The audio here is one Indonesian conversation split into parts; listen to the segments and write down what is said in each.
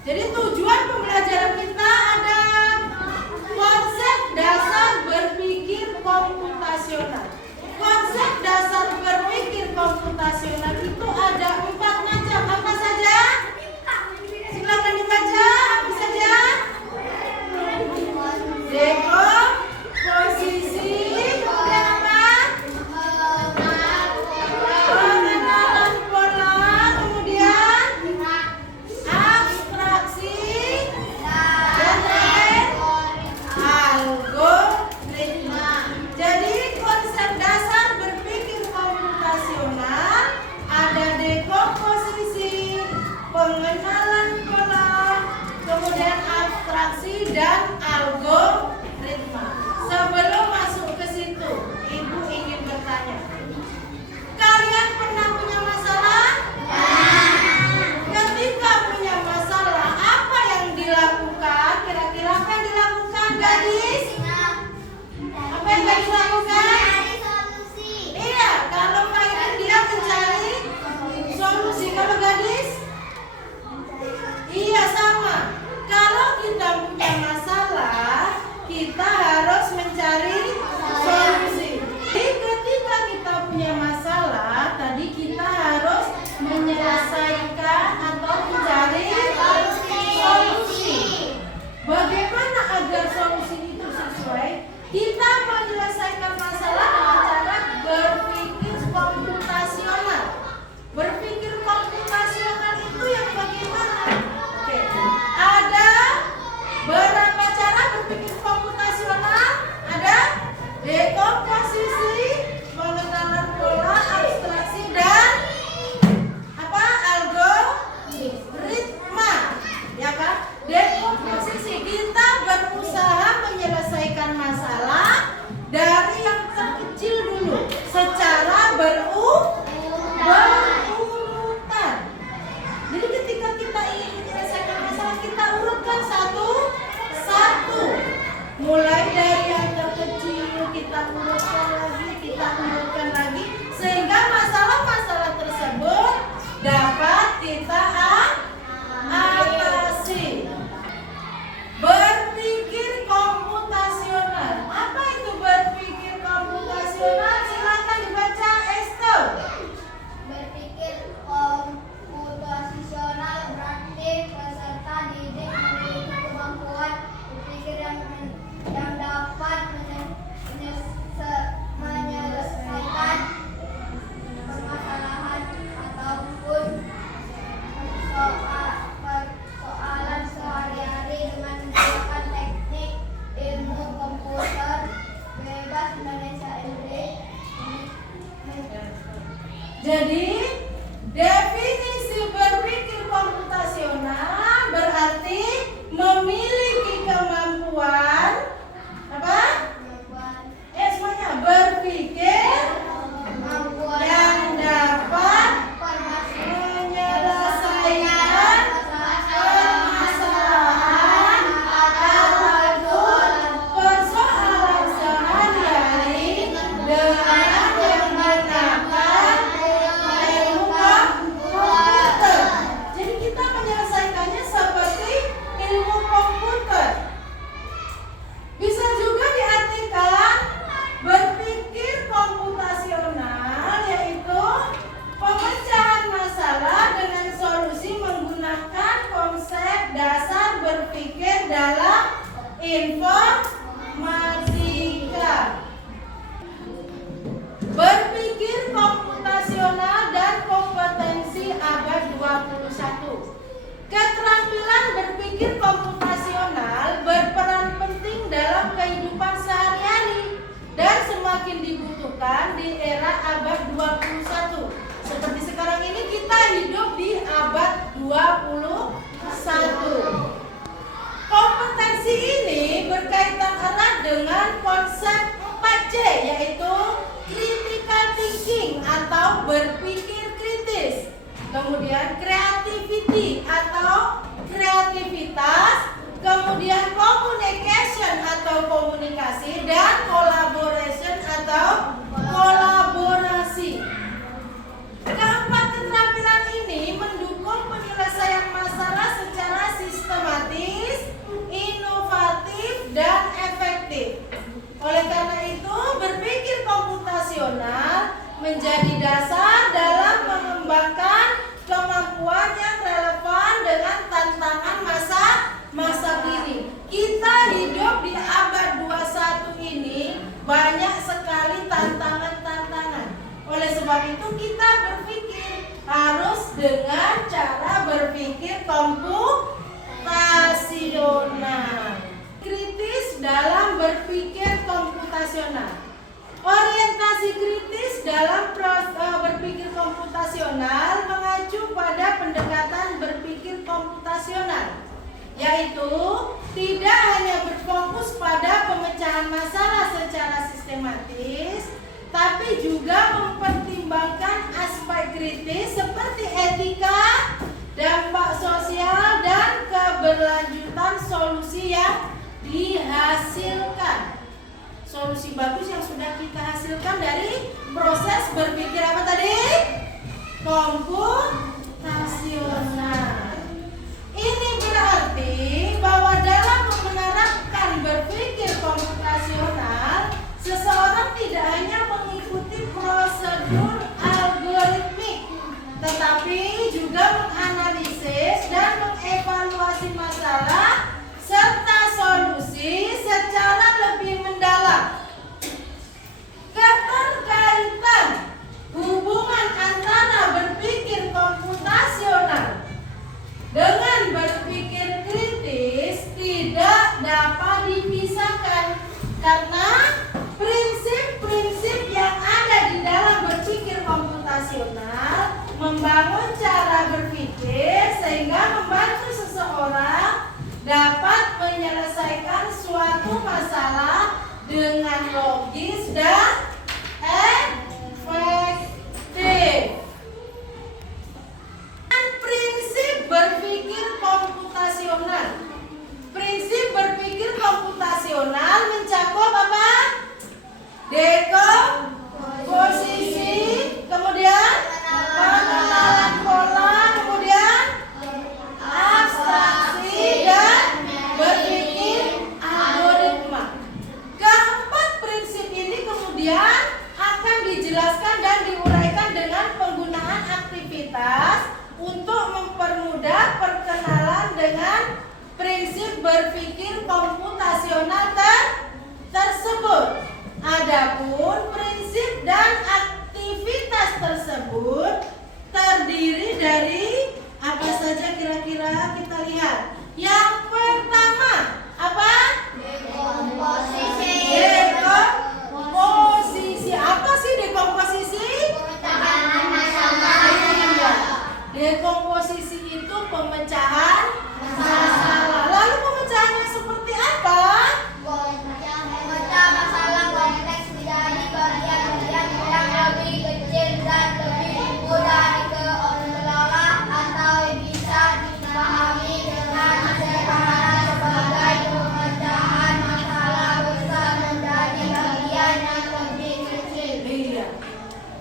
Jadi tujuan pembelajaran kita ada konsep dasar berpikir komputasional. Konsep dasar berpikir komputasional itu ada 4 macam. Apa saja? Silakan dibaca. Apa saja? Dekomposisi, kemudian apa? Pengenalan pola, kemudian abstraksi, dan algoritma. Jadi konsep dasar berpikir komputasional ada dekomposisi, pengenalan pola, kemudian abstraksi dan algoritma. Sebelum masuk ke situ, Ibu ingin bertanya. Kalian pernah punya masalah? Ketika punya masalah, apa yang dilakukan? Kira-kira apa yang dilakukan, gadis? Apa yang gadis lakukan? Iya, kalau kalian dia mencari solusi. Kalau gadis? Iya, sama. Kalau kita punya masalah, kita harus mencari solusi. Jadi ketika kita punya masalah, tadi kita harus menyelesaikan atau mencari solusi. Bagaimana agar solusi itu sesuai? Kita menyelesaikan masalah dengan cara berpikir komputasional. Berpikir komputasional itu yang bagaimana? Oke. Ada berapa cara berpikir komputasional? Ada dekomposisi, pengenalan pola, abstraksi, dan apa? Algoritma. Ya kan? Dekomposisi, kita berusaha menyelesaikan masalah dari yang terkecil dulu secara berurutan. Jadi ketika kita ingin menyelesaikan masalah, kita urutkan satu-satu. Mulai dari yang terkecil, kita urutkan lagi, sehingga masalah-masalah tersebut dapat kita atasi. Berpikir komputasional. Apa itu berpikir komputasional? Silakan dibaca, Esther. Berpikir komputasional berarti peserta didik memiliki kemampuan berpikir yang dapat menyelesaikan permasalahan ataupun persoalan sehari-hari dengan menggunakan teknik ilmu komputer bebas Indonesia Inggris. Jadi definisi berpikir komputasional berarti memiliki kemampuan apa? Semuanya berpikir yang dapat menyelesaikan permasalahan ataupun persoalan sehari-hari dengan menggunakan ilmu komputer. Jadi kita menyelesaikannya seperti ilmu komputer. Bisa juga diartikan berpikir komputasional yaitu pemecahan masalah dengan solusi menggunakan konsep dasar berpikir dalam informatika. Berpikir komputasional dan kompetensi abad 21. Keterampilan berpikir komputasional berperan penting dalam kehidupan sehari-hari dan semakin dibutuhkan di era abad 21. Seperti sekarang ini kita hidup di abad 21. Kompetensi ini berkaitan erat dengan konsep 4C, yaitu critical thinking atau berpikir kritis, kemudian creativity atau kreativitas, kemudian communication atau komunikasi, dan collaboration atau kolaborasi. Keempat keterampilan ini mendukung penyelesaian masalah secara sistematis dengan cara berpikir komputasional. Kritis dalam berpikir komputasional. Orientasi kritis dalam berpikir komputasional mengacu pada pendekatan berpikir komputasional, yaitu tidak hanya berfokus pada pemecahan masalah secara sistematis, tapi juga mempertimbangkan aspek kritis seperti etika, dampak sosial, dan keberlanjutan solusi yang dihasilkan. Solusi bagus yang sudah kita hasilkan dari proses berpikir apa tadi? Komputasional. Ini berarti bahwa dalam menerapkan berpikir komputasional, seseorang tidak hanya mengikuti prosedur algoritmik, tetapi juga menganalisis dan mengevaluasi masalah serta solusi secara lebih mendalam. Keterkaitan hubungan antara berpikir komputasional dengan berpikir kritis tidak dapat dipisahkan, karena prinsip-prinsip yang ada di dalam berpikir komputasional membangun cara berpikir sehingga membantu seseorang dapat menyelesaikan suatu masalah dengan logis dan efektif. Prinsip berpikir komputasional. Prinsip berpikir komputasional mencakup apa? Dekomposisi, kemudian pengenalan pola, kemudian abstraksi dan berpikir algoritma. Keempat prinsip ini kemudian akan dijelaskan dan diuraikan dengan penggunaan aktivitas untuk mempermudah perkenalan dengan prinsip berpikir komputasional tersebut. Adapun prinsip dan aktivitas tersebut terdiri dari apa saja kira-kira? Kita lihat. Yang pertama, apa? Dekomposisi. Dekomposisi. Apa sih dekomposisi? Pemecahan masalah. Dekomposisi itu pemecahan masalah. Lalu pemecahannya seperti apa? Memecah masalah kompleks menjadi bagian-bagian yang lebih kecil dan lebih mudah dikelola atau bisa dipahami dengan sederhana sebagai pemecahan masalah besar menjadi bagian yang lebih kecil. Iya.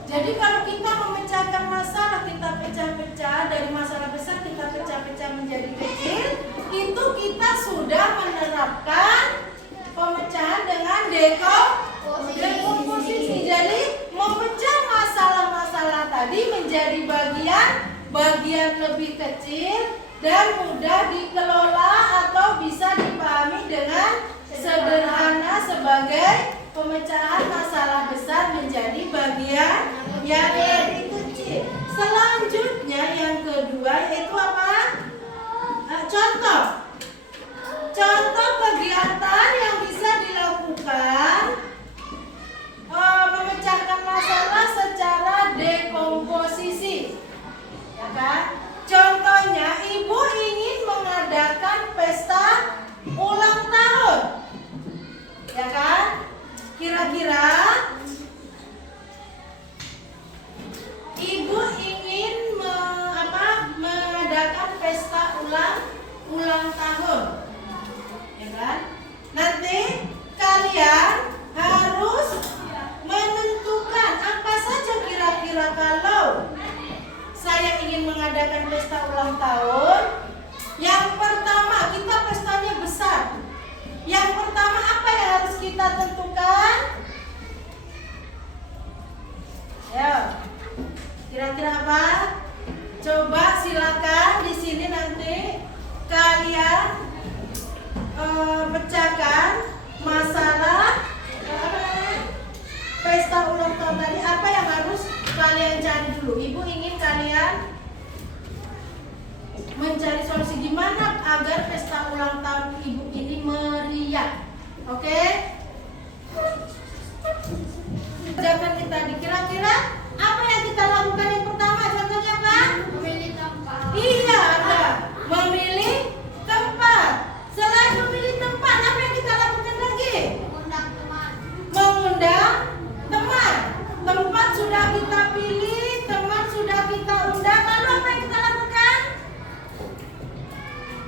Jadi kalau kita memecahkan masalah, kita pecah-pecah dari masalah besar, kita pecah-pecah menjadi kecil, itu kita sudah menerapkan pemecahan dengan dekomposisi. Jadi memecah masalah-masalah tadi menjadi bagian lebih kecil dan mudah dikelola atau bisa dipahami dengan sederhana sebagai pemecahan masalah besar menjadi bagian yang lebih kecil. Selanjutnya yang kedua yaitu apa? Contoh kegiatan yang bisa dilakukan memecahkan masalah secara dekomposisi, ya kan? Contohnya, ibu ingin mengadakan pesta ulang tahun, ya kan? Kira-kira ibu ingin mengadakan pesta ulang tahun, ya kan? Nanti kalian harus menentukan apa saja kira-kira kalau saya ingin mengadakan pesta ulang tahun. Yang pertama, kita pestanya besar. Yang pertama apa yang harus kita tentukan? Ya, kira-kira apa? Coba silakan di sini nanti kalian pecahkan masalah pesta ulang tahun tadi. Apa yang harus kalian cari dulu? Ibu ingin kalian ulang tahun ibu ini meriah. Oke? Kerjakan kita kira-kira apa yang kita lakukan yang pertama? Contohnya apa? Memilih tempat. Iya, ada memilih tempat. Selain memilih tempat, apa yang kita lakukan lagi? Mengundang teman. Mengundang teman. Tempat sudah kita pilih, teman sudah kita undang. Lalu apa yang kita lakukan?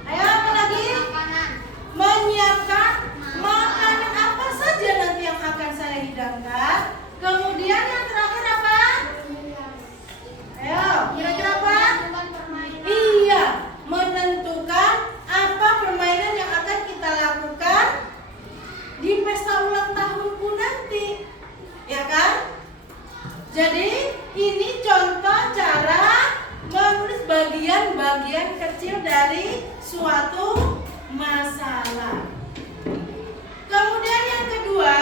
Ayo, apa lagi? Makanan. Menyiapkan makanan apa saja nanti yang akan saya hidangkan. Kemudian yang terakhir apa? Ayo, kira-kira apa? Bukan permainan. Iya, menentukan apa permainan yang akan kita lakukan di pesta ulang tahunku nanti. Ya kan? Jadi, ini contoh cara menulis bagian-bagian kecil dari suatu masalah. Kemudian yang kedua,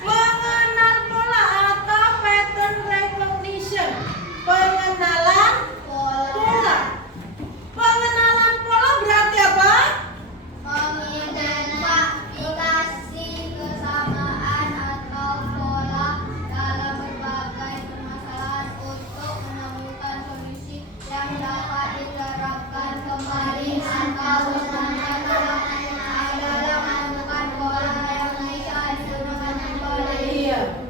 mengenal pola atau pattern recognition. Pengenalan pola. Pengenalan pola berarti apa? Mengidentifikasi kesamaan atau pola dalam berbagai permasalahan untuk menemukan solusi yang dapat diterapkan kembali atau adalah menemukan pola yang bisa digunakan kembali. Iya.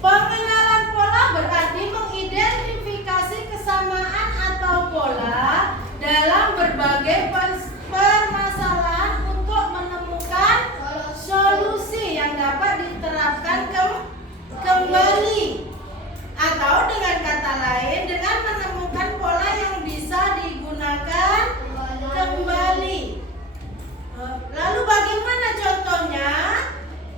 Pengenalan pola berarti mengidentifikasi kesamaan atau pola dalam berbagai permasalahan untuk menemukan solusi yang dapat diterapkan kembali. Atau dengan kata lain, dengan menemukan pola yang bisa digunakan kembali. Lalu bagaimana contohnya?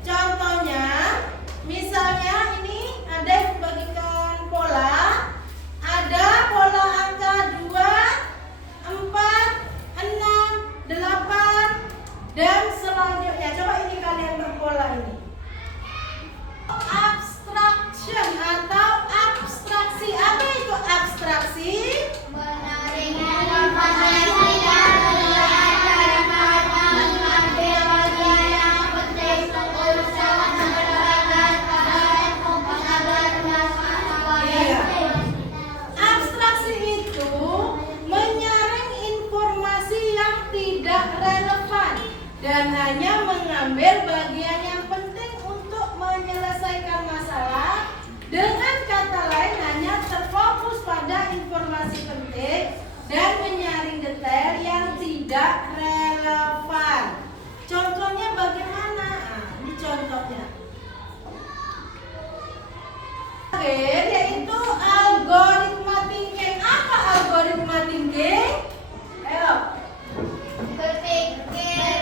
Contohnya, misalnya ini ada yang bagikan pola. Ada pola angka 2, 4, 6, 8, dan selanjutnya. Coba ini kalian berpola ini. Abstraction atau abstraksi. Apa itu abstraksi? Menarik informasi dari mengambil bagian yang penting untuk mendapatkan masalah. Iya. Abstraksi itu menyaring informasi yang tidak relevan dan hanya mengambil bagian yang penting untuk menyelesaikan masalah. Dengan kata lain, hanya terfokus pada informasi penting dan menyaring detail yang tidak relevan. Contohnya bagaimana? Ini contohnya. Yaitu algoritma thinking. Apa algoritma thinking? Ayo. Berpikir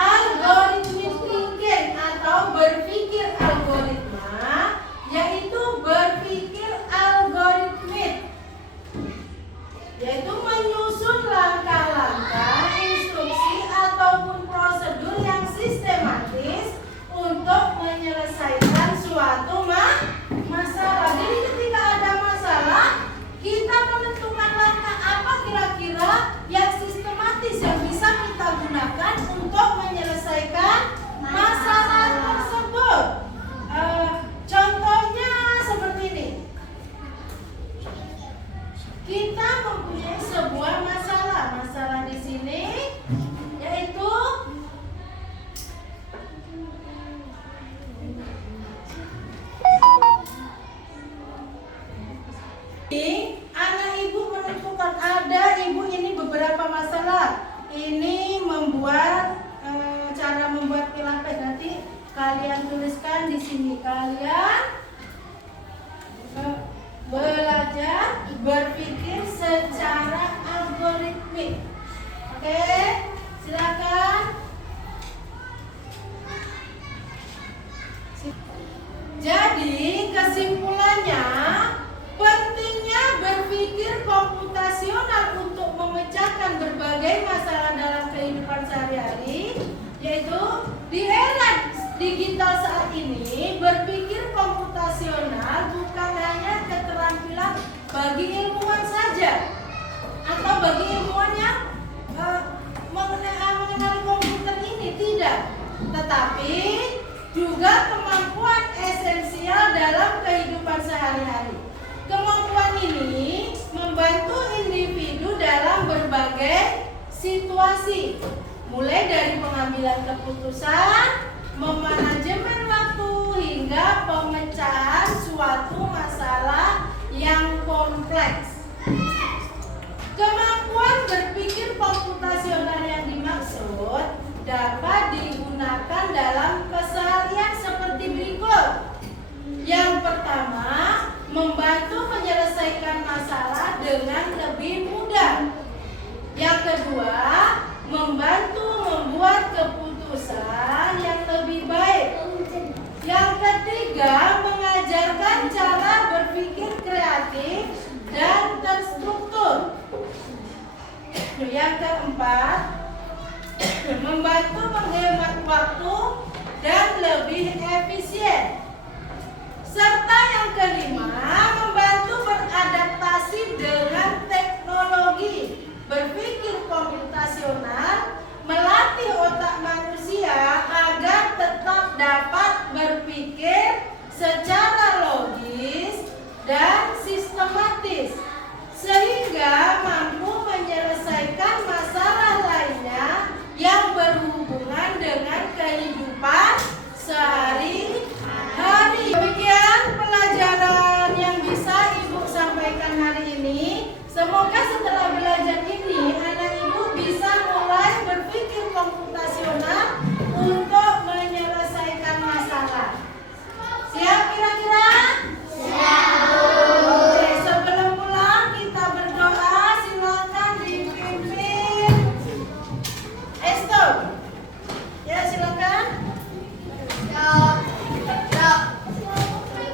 Algoritmic thinking atau berpikir algoritma, yaitu berpikir algoritmik, yaitu menyusun langkah-langkah, instruksi ataupun prosedur yang sistematis untuk menyelesaikan suatu masalah. Jadi ketika ada masalah, kita menentukan langkah apa kira-kira yang sistematis yang bisa kita gunakan untuk menyelesaikan masalah tersebut. Contohnya seperti ini. Kita mempunyai sebuah masalah. Masalah di sini yaitu anak ibu menentukan, ada ibu ini beberapa masalah. Ini membuat cara membuat pilapes, nanti kalian tuliskan di sini. Kalian belajar berpikir secara algoritmik. Oke, silakan. Jadi kesimpulannya, pentingnya berpikir komputasional untuk memecahkan berbagai masalah dalam kehidupan sehari-hari, yaitu bagi ilmuwan yang mengenali komputer ini tidak, tetapi juga kemampuan esensial dalam kehidupan sehari-hari. Kemampuan ini membantu individu dalam berbagai situasi, mulai dari pengambilan keputusan, memanajemen waktu, hingga pemecahan suatu masalah yang kompleks. Kemampuan berpikir komputasional yang dimaksud dapat digunakan dalam keseharian seperti berikut. Yang pertama, membantu menyelesaikan masalah dengan lebih mudah. Yang kedua, membantu membuat keputusan yang lebih baik. Yang ketiga, mengajarkan cara berpikir kreatif dan terstruktur. Yang keempat, membantu menghemat waktu dan lebih efisien. Serta yang kelima, membantu beradaptasi dengan teknologi, berpikir komputasional, melatih otak manusia agar tetap dapat berpikir secara logis dan sistematis, sehingga mampu menyelesaikan masalah lainnya yang berhubungan dengan kehidupan sehari-hari. Demikian pelajaran yang bisa Ibu sampaikan hari ini. Semoga setelah belajar ini anak Ibu bisa mulai berpikir komputasional untuk menyelesaikan masalah. Siap kira-kira? Oke, sebelum pulang kita berdoa. Silakan dipimpin Esto.